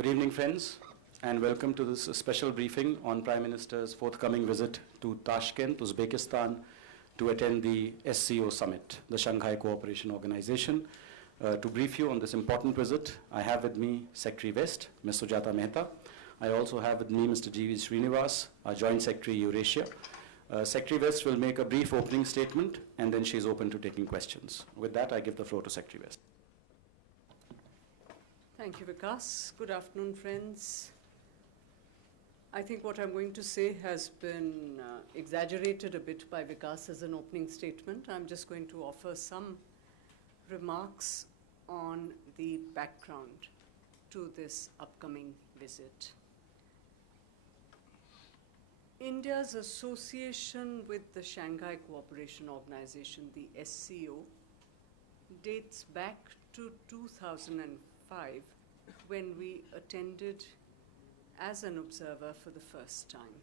Good evening, friends, and welcome to this special briefing on Prime Minister's forthcoming visit to Tashkent, Uzbekistan, to attend the SCO summit, the Shanghai Cooperation Organization. To brief you on this important visit, I have with me Secretary West, Ms. Sujata Mehta. I also have with me Mr. G.V. Srinivas, our Joint Secretary Eurasia. Secretary West will make a brief opening statement, and then she's open to taking questions. With that, I give the floor to Secretary West. Thank you, Vikas. Good afternoon, friends. I think what I'm going to say has been exaggerated a bit by Vikas as an opening statement. I'm just going to offer some remarks on the background to this upcoming visit. India's association with the Shanghai Cooperation Organization, the SCO, dates back to 2005, when we attended as an observer for the first time.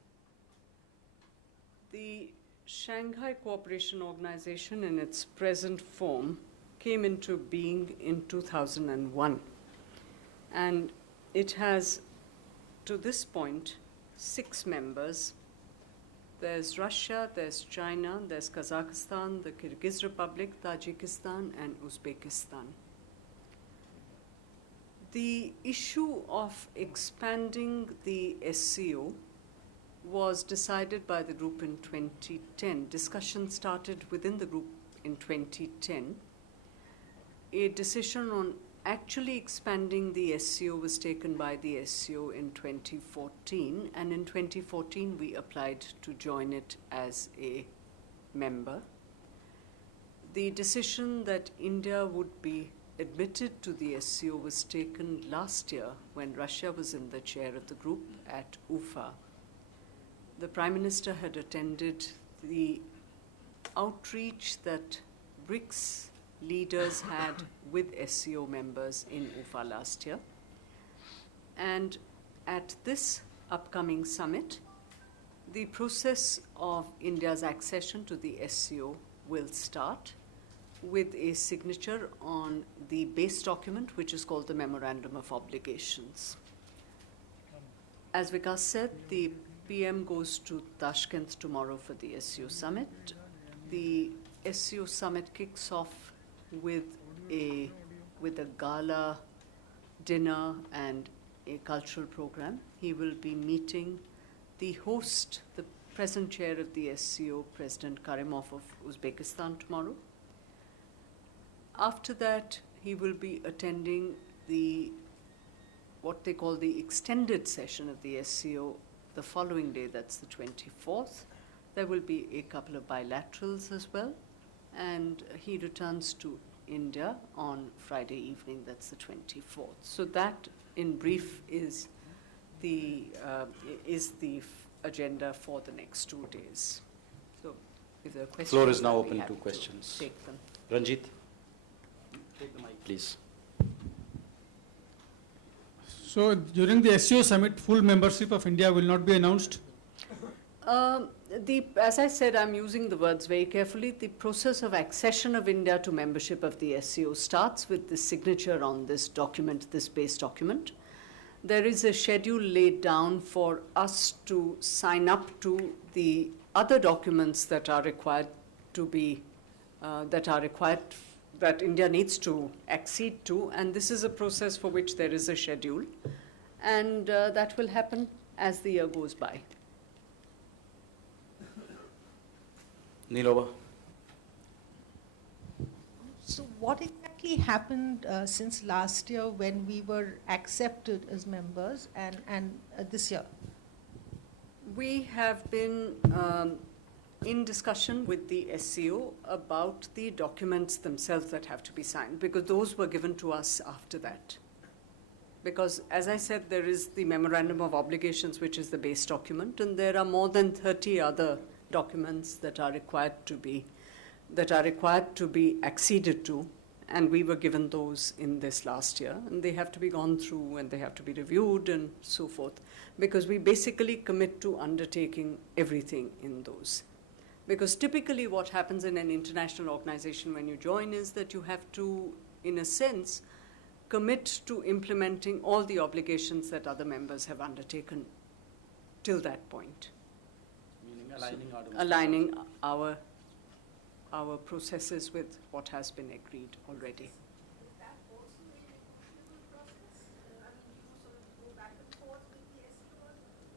The Shanghai Cooperation Organization in its present form came into being in 2001, and it has, to this point, 6 members. There's Russia, there's China, there's Kazakhstan, the Kyrgyz Republic, Tajikistan, and Uzbekistan. The issue of expanding the SCO was decided by the group in 2010. Discussion started within the group in 2010. A decision on actually expanding the SCO was taken by the SCO in 2014, and in 2014 we applied to join it as a member. The decision that India would be admitted to the SCO was taken last year when Russia was in the chair of the group at Ufa. The Prime Minister had attended the outreach that BRICS leaders had with SCO members in Ufa last year. And at this upcoming summit, the process of India's accession to the SCO will start with a signature on the base document, which is called the Memorandum of Obligations. As Vikas said, the PM goes to Tashkent tomorrow for the SCO summit. The SCO summit kicks off with a gala dinner and a cultural program. He will be meeting the host, the present chair of the SCO, President Karimov of Uzbekistan, tomorrow. After that, he will be attending what they call the extended session of the SCO the following day, that's the 24th. There will be a couple of bilaterals as well, and he returns to India on Friday evening, that's the 24th. So that, in brief, is the agenda for the next 2 days. So if there are questions, Floor is now open to questions. Take them. Ranjit, take the mic, please. So during the SCO summit, full membership of India will not be announced? As I said, I'm using the words very carefully. The process of accession of India to membership of the SCO starts with the signature on this document, this base document. There is a schedule laid down for us to sign up to the other documents that are required to be, that India needs to accede to, and this is a process for which there is a schedule, and that will happen as the year goes by. Neelova. So what exactly happened since last year when we were accepted as members and this year? We have been in discussion with the SCO about the documents themselves that have to be signed, because those were given to us after that. Because, as I said, there is the Memorandum of Obligations, which is the base document, and there are more than 30 other documents that are required to be acceded to, and we were given those in this last year, and they have to be gone through and they have to be reviewed and so forth, because we basically commit to undertaking everything in those. Because typically what happens in an international organization when you join is that you have to, in a sense, commit to implementing all the obligations that other members have undertaken till that point, Meaning aligning our domestic aligning our processes with what has been agreed already.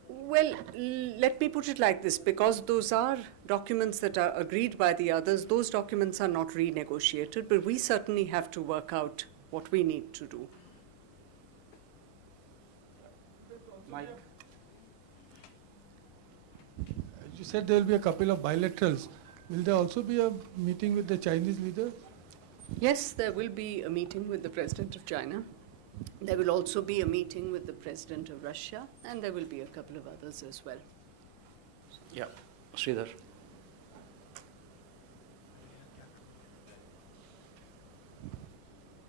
Well, let me put it like this, because those are documents that are agreed by the others, those documents are not renegotiated, but we certainly have to work out what we need to do. Mike. As you said, there will be a couple of bilaterals. Will there also be a meeting with the Chinese leader? Yes, there will be a meeting with the President of China. There will also be a meeting with the President of Russia, and there will be a couple of others as well. Yeah, Sridhar.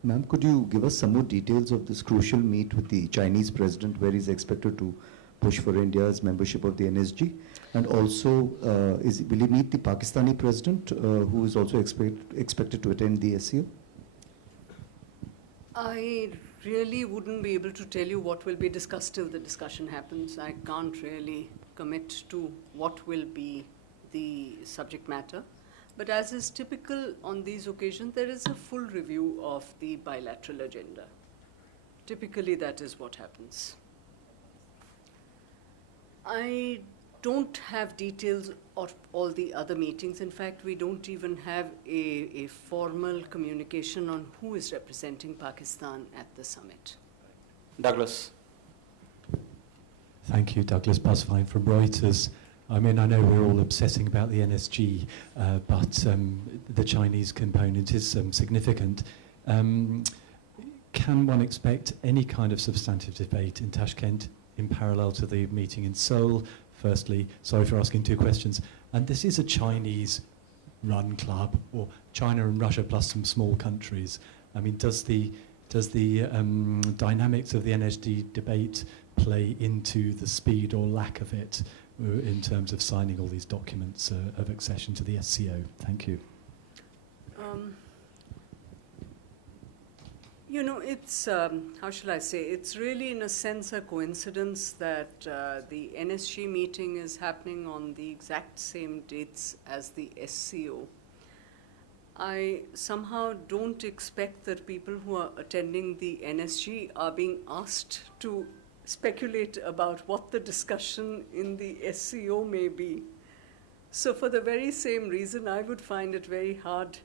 Ma'am, could you give us some more details of this crucial meet with the Chinese president where he's expected to push for India's membership of the NSG? And also, will he meet the Pakistani president who is also expected to attend the SCO? I really wouldn't be able to tell you what will be discussed till the discussion happens. I can't really commit to what will be the subject matter. But as is typical on these occasions, there is a full review of the bilateral agenda. Typically, that is what happens. I don't have details of all the other meetings. In fact, we don't even have a formal communication on who is representing Pakistan at the summit. Douglas. Thank you, Douglas Busvine from Reuters. I mean, I know we're all obsessing about the NSG, but the Chinese component is significant. Can one expect any kind of substantive debate in Tashkent in parallel to the meeting in Seoul? Firstly, sorry for asking two questions. And this is a Chinese-run club, or China and Russia plus some small countries. I mean, does the dynamics of the NSG debate play into the speed or lack of it in terms of signing all these documents of accession to the SCO? Thank you. You know, it's, how shall I say, it's really in a sense a coincidence that the NSG meeting is happening on the exact same dates as the SCO. I somehow don't expect that people who are attending the NSG are being asked to speculate about what the discussion in the SCO may be. So for the very same reason, I would find it very hard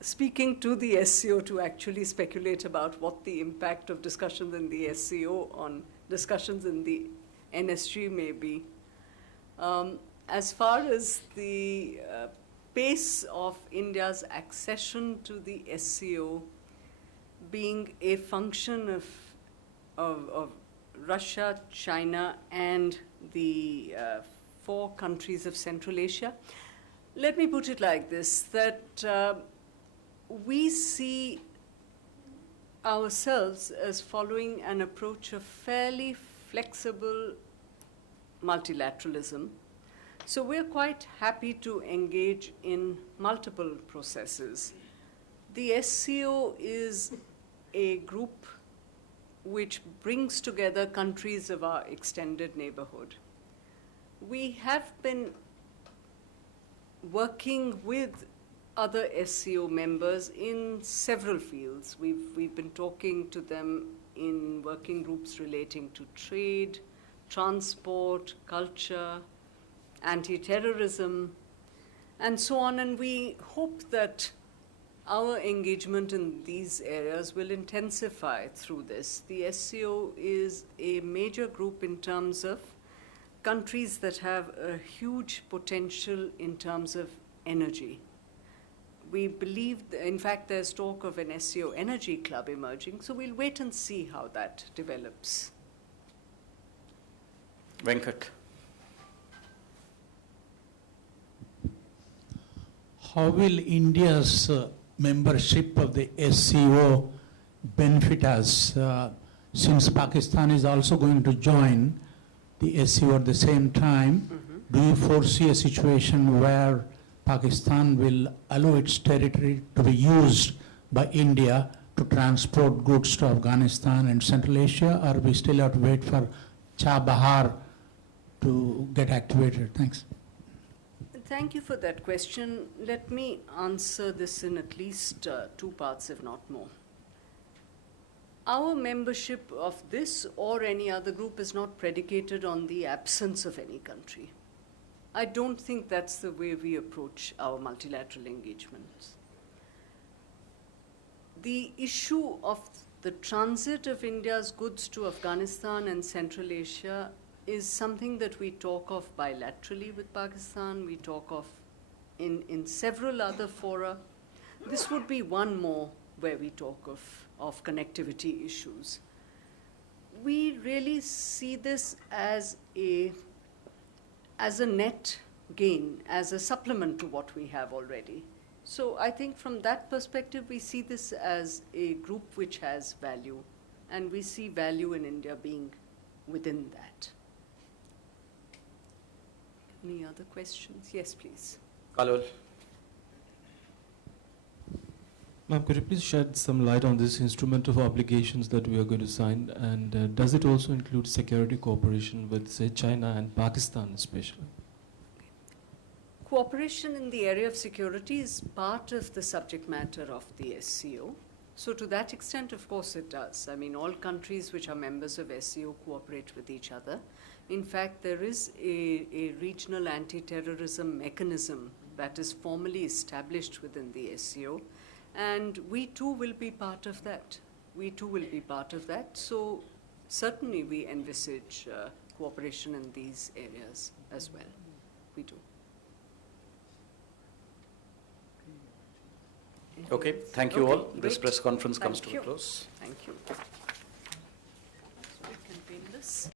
speaking to the SCO to actually speculate about what the impact of discussions in the SCO on discussions in the NSG may be. As far as the pace of India's accession to the SCO being a function of Russia, China, and the 4 countries of Central Asia, let me put it like this, that we see ourselves as following an approach of fairly flexible multilateralism. So we're quite happy to engage in multiple processes. The SCO is a group which brings together countries of our extended neighborhood. We have been working with other SCO members in several fields. We've been talking to them in working groups relating to trade, transport, culture, anti-terrorism, and so on. And we hope that our engagement in these areas will intensify through this. The SCO is a major group in terms of countries that have a huge potential in terms of energy. We believe, in fact, there's talk of an SCO energy club emerging, so we'll wait and see how that develops. Venkat. How will India's membership of the SCO benefit us, since Pakistan is also going to join the SCO at the same time? Mm-hmm. Do you foresee a situation where Pakistan will allow its territory to be used by India to transport goods to Afghanistan and Central Asia, or we still have to wait for Chabahar to get activated? Thanks. Thank you for that question. Let me answer this in at least two parts, if not more. Our membership of this or any other group is not predicated on the absence of any country. I don't think that's the way we approach our multilateral engagements. The issue of the transit of India's goods to Afghanistan and Central Asia is something that we talk of bilaterally with Pakistan, we talk of in several other fora. This would be one more where we talk of connectivity issues. We really see this as a net gain, as a supplement to what we have already. So I think from that perspective, we see this as a group which has value, and we see value in India being within that. Any other questions? Yes, please. Kalol. Ma'am, could you please shed some light on this instrument of obligations that we are going to sign, and does it also include security cooperation with, say, China and Pakistan especially? Cooperation in the area of security is part of the subject matter of the SCO. So to that extent, of course, it does. I mean, all countries which are members of SCO cooperate with each other. In fact, there is a regional anti-terrorism mechanism that is formally established within the SCO, and we too will be part of that. We too will be part of that. So certainly we envisage cooperation in these areas as well. We do. Okay, thank you Okay, all. This great. press conference comes Thank to a you. close. Thank you. We convene this.